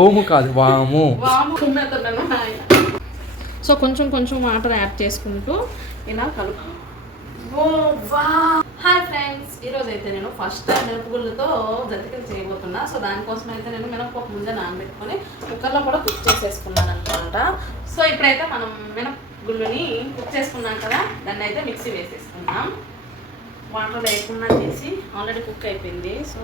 ఓము కాదు వాము. సో కొంచెం కొంచెం వాటర్ యాడ్ చేసుకుంటూ ఇలా కలుపు. హాయ్ ఫ్రెండ్స్, ఈరోజు అయితే నేను ఫస్ట్ టైం మినపగుళ్ళతో జంతికలు చేయబోతున్నా. సో దానికోసం అయితే నేను మినపప్పు ముందే నానబెట్టుకొని కుక్కర్లో కూడా కుక్ చేసేసుకున్నాను అనమాట. సో ఇప్పుడైతే మనం మినపగుళ్ళని కుక్ చేసుకున్నాం కదా, దాన్ని అయితే మిక్సీ వేసేసుకున్నాం. వాటర్ లేకుండా చేసి ఆల్రెడీ కుక్ అయిపోయింది. సో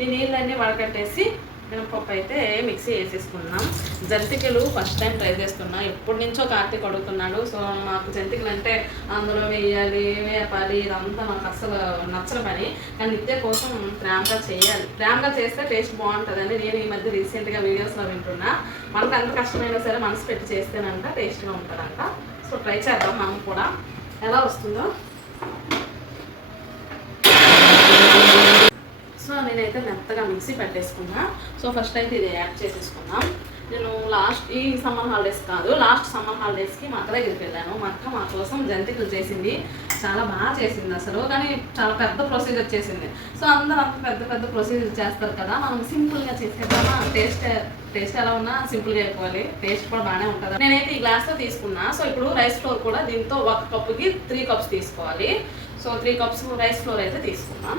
ఈ నీళ్ళన్నీ వడకట్టేసి మినపప్పు అయితే మిక్సీ వేసేసుకున్నాం. జంతికలు ఫస్ట్ టైం ట్రై చేస్తున్నా. ఎప్పటి నుంచో కార్తీక్ అడుగుతున్నాడు. సో నాకు జంతికలు అంటే అందులో వేయాలి, వేపాలి, ఇదంతా నాకు అసలు నచ్చల పని. కానీ నిత్య కోసం ప్రేమగా చేయాలి. ప్రేమగా చేస్తే టేస్ట్ బాగుంటుందని నేను ఈ మధ్య రీసెంట్గా వీడియోస్లో వింటున్నా. మనకు ఎంత కష్టమైనా సరే మనసు పెట్టి చేస్తేనంట టేస్ట్గా ఉంటుందంట. సో ట్రై చేద్దాం మనం కూడా, ఎలా వస్తుందో. సో నేనైతే మెత్తగా మిక్సీ పెట్టేసుకున్నా. సో ఫస్ట్ అయితే ఇది యాడ్ చేసేసుకున్నాం. నేను ఈ సమ్మర్ హాలిడేస్ కాదు, లాస్ట్ సమ్మర్ హాలిడేస్కి మా అక్క దగ్గరికి వెళ్ళాను. మా అక్క మా కోసం జంతికలు చేసింది. చాలా బాగా చేసింది అసలు, కానీ చాలా పెద్ద ప్రొసీజర్ చేసింది. సో అందరూ అంత పెద్ద పెద్ద ప్రొసీజర్ చేస్తారు కదా, మనం సింపుల్గా చేసేద్దామా. టేస్ట్ ఎలా ఉన్నా సింపుల్గా అయిపోవాలి, టేస్ట్ కూడా బాగానే ఉంటుంది. నేనైతే ఈ గ్లాస్తో తీసుకున్నా. సో ఇప్పుడు రైస్ ఫ్లోర్ కూడా దీంతో 1 కప్పుకి 3 కప్స్ తీసుకోవాలి. సో 3 కప్స్ రైస్ ఫ్లోర్ అయితే తీసుకున్నాం.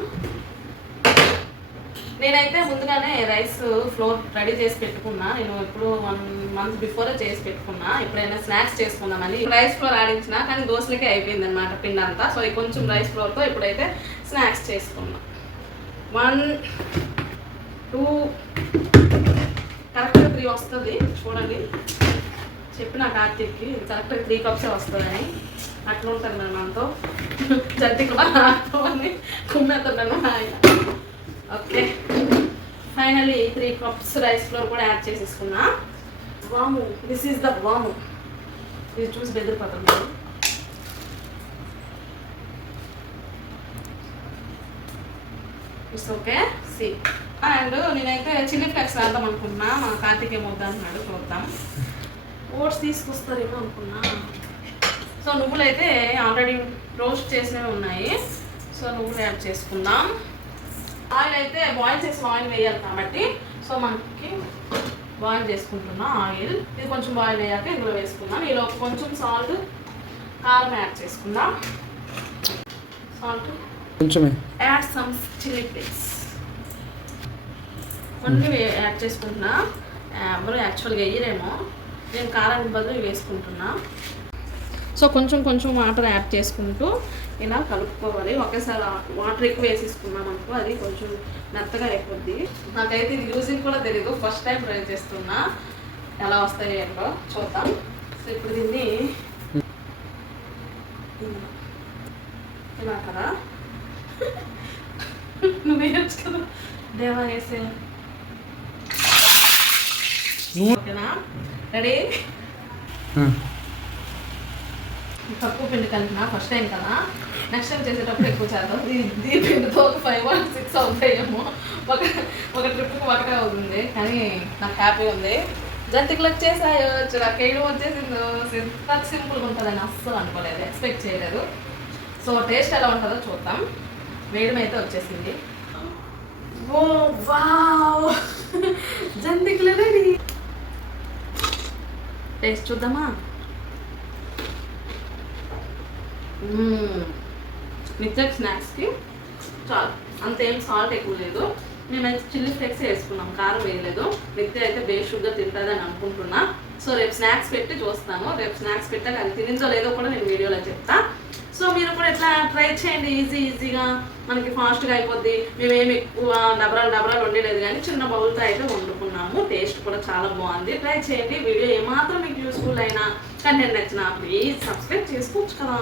నేనైతే ముందుగానే రైస్ ఫ్లోర్ రెడీ చేసి పెట్టుకున్నా. నేను ఇప్పుడు 1 మంత్ బిఫోరే చేసి పెట్టుకున్నా. ఎప్పుడైనా స్నాక్స్ చేసుకుందామని రైస్ ఫ్లోర్ ఆడించిన, కానీ దోశలకే అయిపోయింది అనమాట పిండి అంతా. సో కొంచెం రైస్ ఫ్లోర్తో ఇప్పుడైతే స్నాక్స్ చేసుకున్నా. 1 2 కరెక్ట్గా 3 వస్తుంది. చూడండి, చెప్పిన కార్తీక్కి కరెక్ట్గా 3 కప్సే వస్తుందని. అట్లా ఉంటుంది మరి మనతో జంతి కూడా కుమ్మేస్తున్నాను ఆయన. Okay, finally 3 cups rice flour కూడా యాడ్ చేసేసుకున్నా. వాము, దిస్ ఈజ్ ద వాము. ఇది చూసి బెదిరిపోతుంది. It's okay, see. అండ్ నేనైతే చిల్లీ ఫ్లేక్స్ వేద్దాం అనుకున్నా. మా కార్తీక్ ఏమవుతా అంటున్నాడు, చూద్దాం. ఓట్స్ తీసుకొస్తారేమో అనుకున్నా. సో నువ్వులు అయితే ఆల్రెడీ రోస్ట్ చేసినవి ఉన్నాయి. సో నువ్వులు యాడ్ చేసుకుందాం. ఆయిల్ అయితే బాయిల్ చేసిన ఆయిల్ వేయాలి కాబట్టి, సో మనకి బాయిల్ చేసుకుంటున్నా ఆయిల్. ఇది కొంచెం బాయిల్ అయ్యాక ఇందులో వేసుకుందాం. ఈలో కొంచెం సాల్ట్, కారం యాడ్ చేసుకుందాం. సాల్ట్ కొంచెమే, యాడ్ సమ్ చిల్లీ ఫ్లేక్స్. అన్నీ యాడ్ చేసుకుంటున్నా. ఎవరు యాక్చువల్గా వేయరేమో, నేను కారానికి బదులు వేసుకుంటున్నా. సో కొంచెం కొంచెం వాటర్ యాడ్ చేసుకుంటూ ఇలా కలుపుకోవాలి. ఒకేసారి వాటర్ ఎక్కువ వేసేసుకున్నాం అనుకో, అది కొంచెం మెత్తగా అయిపోద్ది. నాకైతే ఇది యూజింగ్ కూడా తెలియదు, ఫస్ట్ టైం ట్రై చేస్తున్నా. ఎలా వస్తాయి ఏంటో చూద్దాం. సో ఇప్పుడు దీన్ని ఇలా కదా, నువ్వు వేయచ్చు కదా దేవా, వేసే. ఓకేనా, రెడీ. తక్కువ పిండి కలిపిన ఫస్ట్ టైం కదా, నెక్స్ట్ టైం చేసేటప్పుడు ఎక్కువ చేద్దాం. ఈ పిండితో 5 or 6 అవుతాయేమో. ఒక ట్రిప్కి ఒకటే అవుతుంది, కానీ నాకు హ్యాపీ ఉంది. జంతికలకు చేసాయో, నాకు వేయడం వచ్చేసిందో. ఎంత సింపుల్గా ఉంటుందని అస్సలు అనుకోలేదు, ఎక్స్పెక్ట్ చేయలేదు. సో టేస్ట్ ఎలా ఉంటుందో చూద్దాం. వేయడం అయితే వచ్చేసింది. ఓ వావ్, జంతికలు రెడీ. టేస్ట్ చూద్దామా. నిత్యక్ స్నాక్స్కి చాలు, అంతేం సాల్ట్ ఎక్కువ లేదు. మేమైతే చిల్లీ ఫ్లేక్స్ వేసుకున్నాం, కారం వేయలేదు. నిత్య అయితే బేషుగ్గా తింటుందని అనుకుంటున్నా. సో రేపు స్నాక్స్ పెట్టి చూస్తాను. రేపు స్నాక్స్ పెట్టాక అది తినిందో లేదో కూడా నేను వీడియోలో చెప్తా. సో మీరు కూడా ఇట్లా ట్రై చేయండి, ఈజీగా మనకి ఫాస్ట్గా అయిపోద్ది. మేమేమి ఎక్కువ డబరాలు వండలేదు, కానీ చిన్న బౌల్తో అయితే వండుకున్నాము. టేస్ట్ కూడా చాలా బాగుంది. ట్రై చేయండి. వీడియో ఏమాత్రం మీకు యూస్ఫుల్ అయినా, కంటెంట్ నచ్చినా ప్లీజ్ సబ్స్క్రైబ్ చేసుకోవచ్చు కదా.